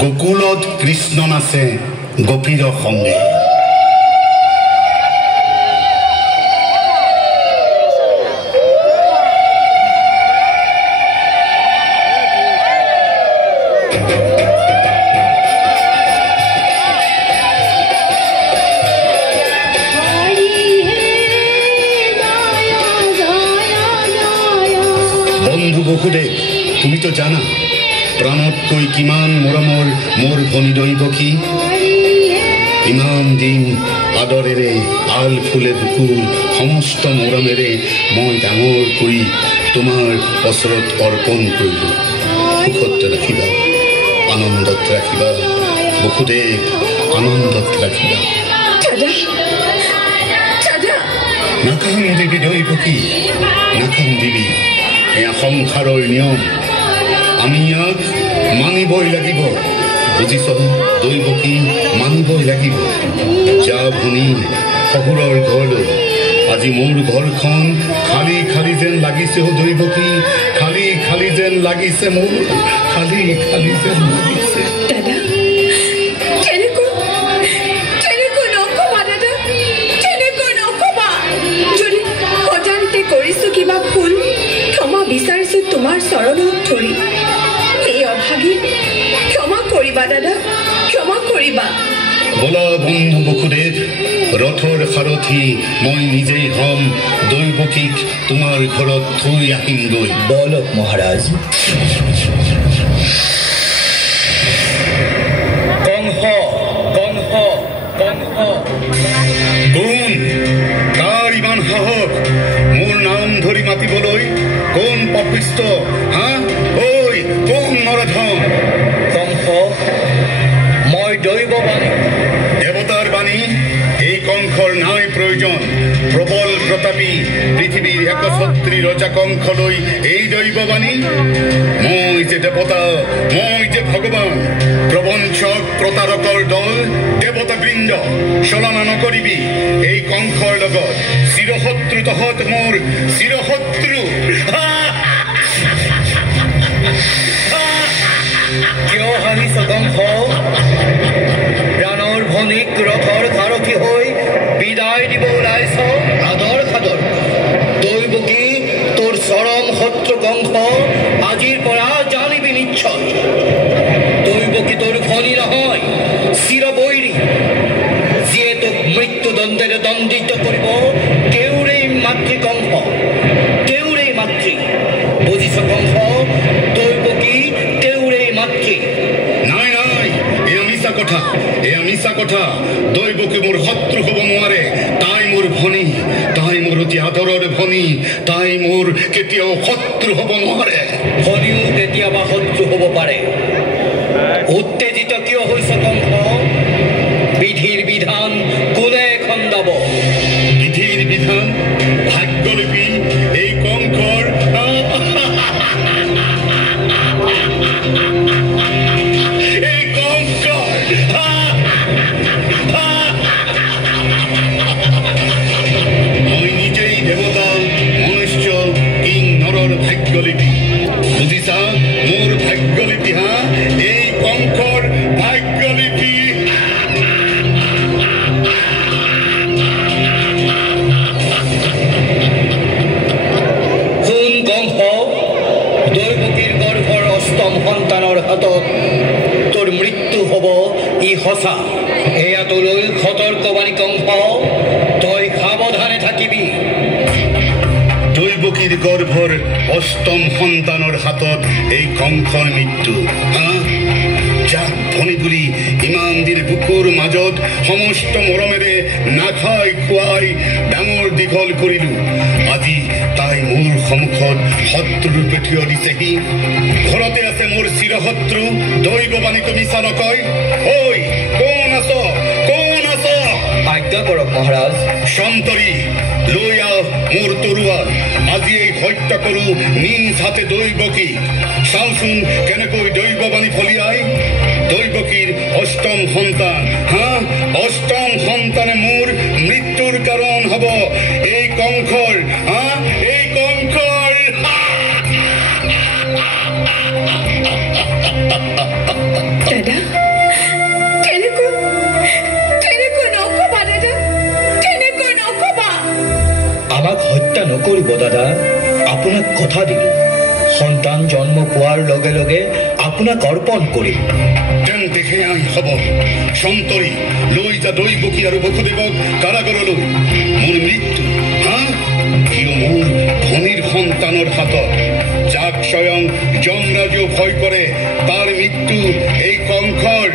গোকুলত কৃষ্ণ নাচে গোপীৰ সংগে বন্ধু বসুদেৱ তুমি তো জানা প্ৰাণতকৈ কিমান মৰমৰ মোৰ ভনী দৈৱকী ইমান দিন আদৰেৰে আল ফুলে বুকুৰ সমস্ত মৰমেৰে মই ডাঙৰ কৰি তোমাৰ ওচৰত অৰ্পণ কৰিলোঁ সুখত ৰাখিবা আনন্দত ৰাখিবা বসুদেৱ আনন্দত ৰাখিবা নাকান্দিবি দৈৱকী নাকান্দিবি এয়া সংসাৰৰ নিয়ম আমি ইয়াক মানিবই লাগিব বুজিছ দৈৱকী মানিবই লাগিব যা ভনী শহুৰৰ ঘৰলৈ আজি মোৰ ঘৰখন খালী খালী যেন লাগিছে দৈৱকী খালী খালী যেন লাগিছে মোৰ খালী খালী যেন লাগিছে তোমাৰ চৰণত ধৰি এই অভাগী ক্ষমা কৰিবা দাদা ক্ষমা কৰিবা বলা বন্ধু বসুদেৱ ৰথৰ সাৰথি মই নিজেই হম দৈৱকীক তোমাৰ ঘৰত থৈ আহিমগৈ বলক মহাৰাজ কংস কংস কংস কোন কাৰ ইমান সাহস মোৰ নাম ধৰি মাতিবলৈ কোন পাপিষ্ট হা ঐ কোন নৰধম কংস মই দৈৱবাণী দেৱতাৰ বাণী এই কংসৰ নাই প্ৰয়োজন প্ৰবল প্ৰতাপী পৃথিৱীৰ একছত্ৰী ৰজা কংসলৈ এই দৈৱবাণী মই যে দেৱতা মই যে ভগৱান প্ৰবঞ্চক প্ৰতাৰকৰ দল দেৱতাবৃন্দ চলনা নকৰিবি এই কংসৰ লগত চিৰশত্ৰু তহঁত মোৰ চিৰশত্ৰু কিয় হাঁহিছ কংস প্ৰাণৰ ভনীক ৰথৰ সাৰথি হৈ বিদায় দিব ওলাইছ আদৰ সাদৰ দৈৱকী তোৰ চৰম শত্ৰু কংস আজিৰ পৰা জানিবি নিশ্চয় দৈৱকী তোৰ ভনী নহয় চিৰবৈৰী যিয়ে তোক মৃত্যুদণ্ডেৰে দণ্ডিত কৰিব তেওঁৰেই মাতৃ কংস তেওঁৰেই মাতৃ বুজিছ কংস দৈৱকী তেওঁৰেই মাতৃ নাই নাই এয়া মিছা কথা দৈৱকী মোৰ শত্ৰু হ'ব নোৱাৰে তাই মোৰ ভনী তাই মোৰ অতি আদৰৰ ভনী তাই মোৰ কেতিয়াও শত্ৰু হ'ব নোৱাৰে ভনীও কেতিয়াবা শত্ৰু হ'ব পাৰে উত্তেজিত কিয় হৈছে কংস বিধিৰ বিধান কোনে খণ্ডাব বিধিৰ বিধান ভাগ্যলিপি এই কংসৰ এই কংসৰ মই নিজেই দেৱতা মনুষ্য কিং নৰৰ ভাগ্যলিপি বুজিছা মোৰ ভাগ্যলিপি হা এই কংসৰ ভাগ্যলিপি শুন কংস দৈৱকীৰ গৰ্ভৰ অষ্টম সন্তানৰ হাতত তোৰ মৃত্যু হ'ব ই সঁচা এয়া তোলৈ সতৰ্কবাণী কংস তই সাৱধানে থাকিবি দৈৱকীৰ গৰ্ভৰ অষ্টম সন্তানৰ হাতত এই কংসৰ মৃত্যু যাক ভনী বুলি ইমান দিন বুকুৰ মাজত সমস্ত মৰমেৰে নাখাই খুৱাই ডাঙৰ দীঘল কৰিলো আজি তাই মোৰ সন্মুখত শত্ৰুৰূপে থিয় দিছেহি ঘৰতে আছে মোৰ চিৰশত্ৰু দৈৱবাণীটো মিছা নকয় ঐ কোন আছ আজ্ঞা কৰক মহাৰাজ সন্তৰী লৈ আহ মোৰ তৰুৱাৰ আজি এই হত্যা কৰো নিজ হাতে দৈৱকী চাওচোন কেনেকৈ দৈৱবাণী ফলিয়াই দৈৱকীৰ অষ্টম সন্তান অষ্টম সন্তানে মোৰ মৃত্যুৰ কাৰণ হব এই কংসৰ এই কংসৰ দাদা কথা দিলোঁ সন্তান জন্ম পোৱাৰ লগে লগে আপোনাক অৰ্পণ কৰিম তেন্তে সেয়াই হ'ব সন্তৰী লৈ যা দৈৱকী আৰু বসুদেৱক কাৰাগাৰলৈ মোৰ মৃত্যু কিয় মোৰ ভনীৰ সন্তানৰ হাতত যাক স্বয়ং যমৰাজেও ভয় কৰে তাৰ মৃত্যু এই কংসৰ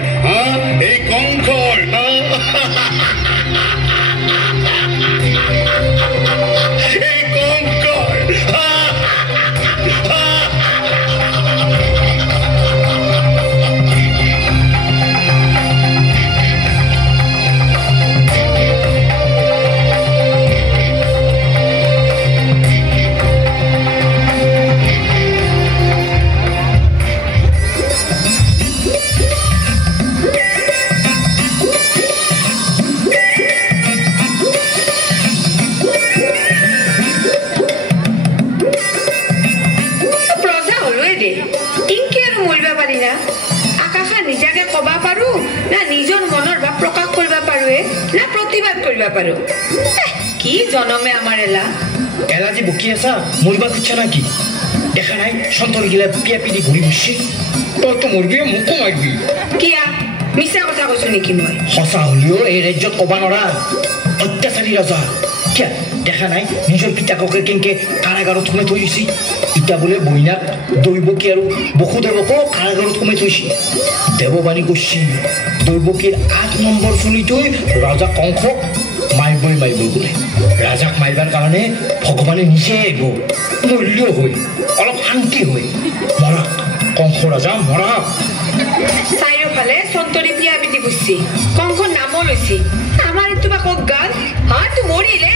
এই কংসৰ এই কংসৰ কি জনমে আমাৰ এলা যে বকি আছা মৰিবা খুঁজছা নাকি দেখা নাই সন্তৰী গিলা পিয়া পিনি ঘূৰি বুজছি তইতো মৰবি মোকো মাৰিবি কিয়া মিছা কথা কৈছো নেকি মই সঁচা হলেও এই ৰাজ্যত ক'বা নৰা অত্যাচাৰী ৰজা কিয়া দেখা নাই নিজৰ পিতাককে কেনেকে কাৰাগাৰত সোমাই থৈ দিছি ইটা বোলে বইনাক দৈৱকী আৰু বসুদেৱকো কাৰাগাৰত সোমাই থৈছি দেৱবাণী কৈছি দৈৱকীৰ 8 নম্বৰ চুলিটোই ৰজা কংসক মাৰিবই বোলে ৰাজাক মাৰিবাৰ কাৰণে ভগৱানে নিজে আহিব মূল্য হৈ অলপ শান্তি হৈ মৰাক কংস ৰজা মৰাক চাৰিওফালে সন্তৰী বিয়া বিধি বুজছি কংস নামো লৈছি আমাৰ এইটো বা কক গাল তো মৰিলে